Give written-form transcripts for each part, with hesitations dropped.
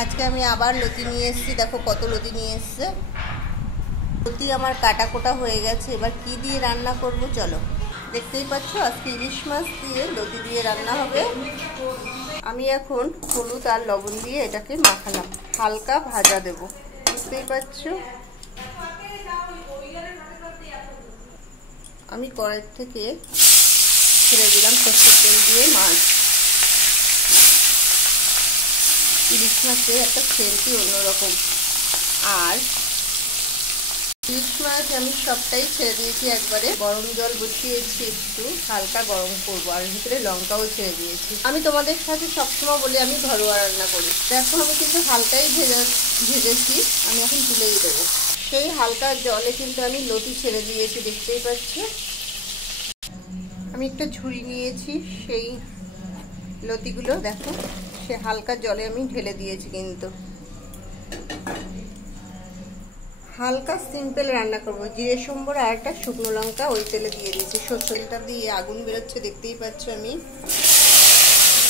আজকে আমি আবার লতি নিয়ে এসেছি। দেখো কত লতি নিয়ে এসছে। লতি আমার কাটা কোটা হয়ে গেছে। এবার কি দিয়ে রান্না করব চলো। দেখতেই পাচ্ছ আজকে ইলিশ মাছ দিয়ে লতি দিয়ে রান্না হবে। আমি এখন হলুদ আর লবণ দিয়ে এটাকে মাখালাম, হালকা ভাজা দেব। দেখতেই পাচ্ছ আমি কড়াই থেকে ছেড়ে দিলাম সরষের তেল দিয়ে মাছ। ইলিশ মাছের একটা সেন্টই অন্যরকম। আর ইলিশ মাছ আমি সবটাই ছেড়ে দিয়েছি একবারে। গরম জল বসিয়েছি, একটু হালকা গরম করবো, আর ভিতরে লঙ্কাও ছেড়ে দিয়েছি। আমি তোমাদের সাথে সবসময় বলি আমি ঘরোয়া রান্না করি। দেখো আমি কিন্তু হালকাই ভেজেছি, আমি এখন তুলেই দেবো। সেই হালকা জলে কিন্তু আমি লতি ছেড়ে দিয়েছি, দেখতেই পাচ্ছি। আমি একটা ঝুড়ি নিয়েছি, সেই লতিগুলো দেখো সে হালকা জলে আমি ঢেলে দিয়েছি। কিন্তু হালকা সিম্পল রান্না করবো। জিরে সম্বর আর একটা শুকনো লঙ্কা ওই তেলে দিয়ে দিয়েছি। সরষের তেলটা দিয়ে আগুন বেরোচ্ছে, দেখতেই পাচ্ছ। আমি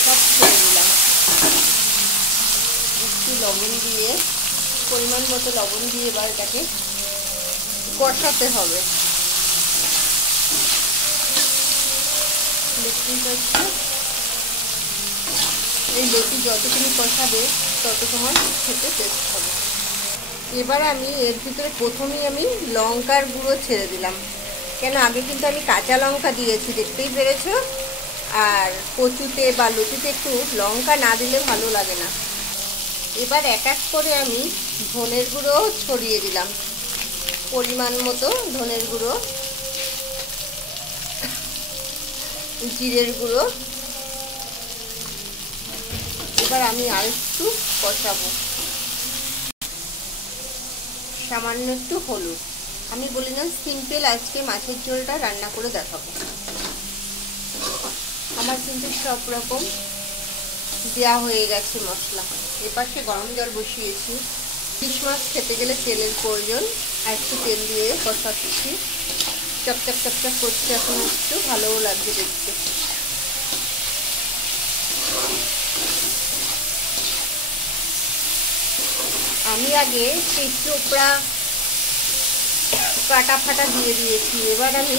সব ছেড়ে দিলাম। একটু লবণ দিয়ে, পরিমাণ মতো লবণ দিয়ে এবার এটাকে কষাতে হবে। দেখতেই পাচ্ছ এই লতি যত তুমি কষাবে তত তোমার খেতে টেস্ট হবে। এবার আমি এর ভিতরে প্রথমেই আমি লঙ্কার গুঁড়ো ছেড়ে দিলাম। কেন আগে কিন্তু আমি কাঁচা লঙ্কা দিয়েছি, দেখতেই পেরেছ। আর কচুতে বা লতিতে একটু লঙ্কা না দিলে ভালো লাগে না। এবার এক এক করে আমি ধনের গুঁড়ো ছড়িয়ে দিলাম, পরিমাণ মতো ধনের গুঁড়ো, জিরের গুঁড়ো। এবার আমি আর একটু কষাবো। সামান্য একটু হলুদ। আমি বলি না সিম্পল আজকে মাছের ঝোলটা রান্না করে দেখাবো। আমার কিন্তু সব রকম দেওয়া হয়ে গেছে মশলা। এপাশে গরম জল বসিয়েছি। ইলিশ মাছ খেতে গেলে তেলের প্রয়োজন, আর একটু তেল দিয়ে কষাচ্ছি। চকচক চকচক করছে এখন, একটু ভালোও লাগছে দেখতে। আমি আগে সেই চোপড়া কাটা ফাটা দিয়ে দিয়েছি। এবার আমি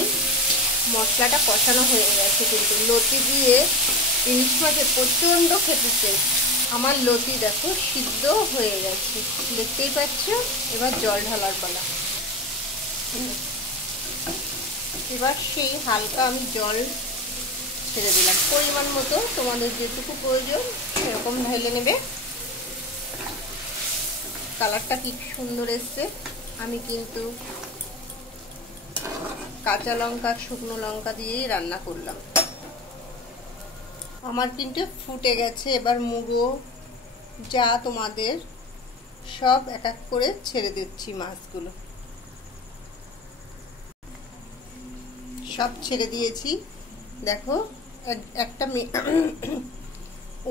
মশলাটা কষানো হয়ে গেছে, কিন্তু লতি দিয়ে ইলিশ মাছের প্রচণ্ড খেতে। আমার লতি দেখো সিদ্ধ হয়ে গেছে, দেখতেই পাচ্ছ। এবার জল ঢালার পালা। এবার সেই হালকা আমি জল ছেড়ে দিলাম, পরিমাণ মতো। তোমাদের যেটুকু প্রয়োজন সেরকম ঢেলে নেবে। কালারটা কি সুন্দর এসছে। আমি কিন্তু কাঁচা লঙ্কা শুকনো লঙ্কা দিয়েই রান্না করলাম। আমার কিন্তু ফুটে গেছে। এবার মুড়ো যা তোমাদের সব এক এক করে ছেড়ে দিচ্ছি। মাছগুলো সব ছেড়ে দিয়েছি। দেখো একটা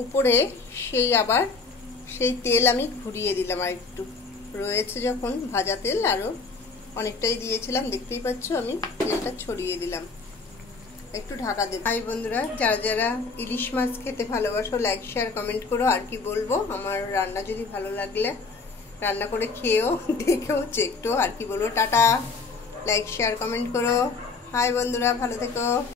উপরে সেই আবার সেই তেল আমি ঘুরিয়ে দিলাম। আর একটু রয়েছে যখন ভাজা তেল, আরও অনেকটাই দিয়েছিলাম, দেখতেই পাচ্ছ। আমি তেলটা ছড়িয়ে দিলাম, একটু ঢাকা দেব। ভাই বন্ধুরা, যারা যারা ইলিশ মাছ খেতে ভালোবাসো লাইক শেয়ার কমেন্ট করো। আর কি বলবো, আমার রান্না যদি ভালো লাগলে রান্না করে খেয়েও দেখেও চেকটো। আর কি বলবো, টাটা, লাইক শেয়ার কমেন্ট করো। হাই বন্ধুরা, ভালো থেকো।